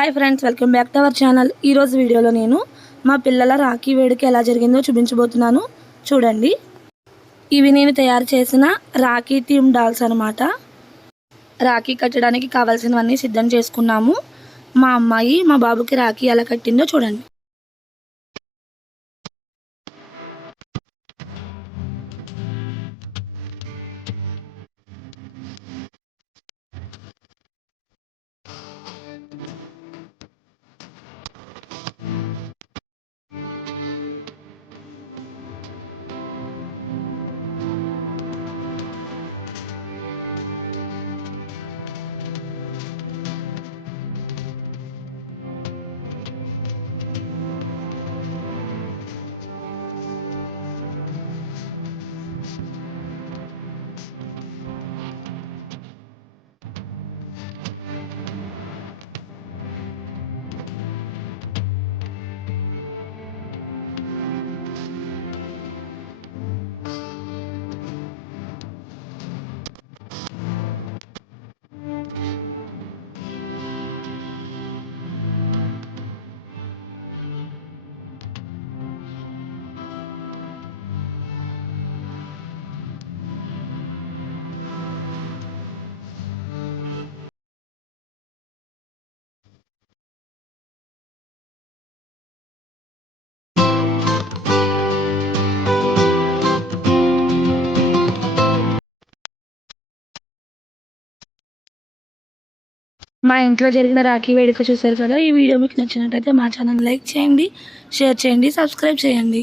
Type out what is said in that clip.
Hi friends, welcome back to our channel. ఈరోజు వీడియోలో నేను మా పిల్లల రాఖీ వేడుక ఎలా జరిగిందో చూపించబోతున్నాను. చూడండి, ఇవి నేను తయారు చేసిన రాఖీ థీమ్ డాల్స్ అనమాట. రాఖీ కట్టడానికి కావాల్సినవన్నీ సిద్ధం చేసుకున్నాము. మా అమ్మాయి మా బాబుకి రాఖీ ఎలా కట్టిందో చూడండి. మా ఇంట్లో జరిగిన రాఖీ వేడుక చూశారు కదా. ఈ వీడియో మీకు నచ్చినట్టయితే మా ఛానల్ లైక్ చేయండి, షేర్ చేయండి, సబ్స్క్రైబ్ చేయండి.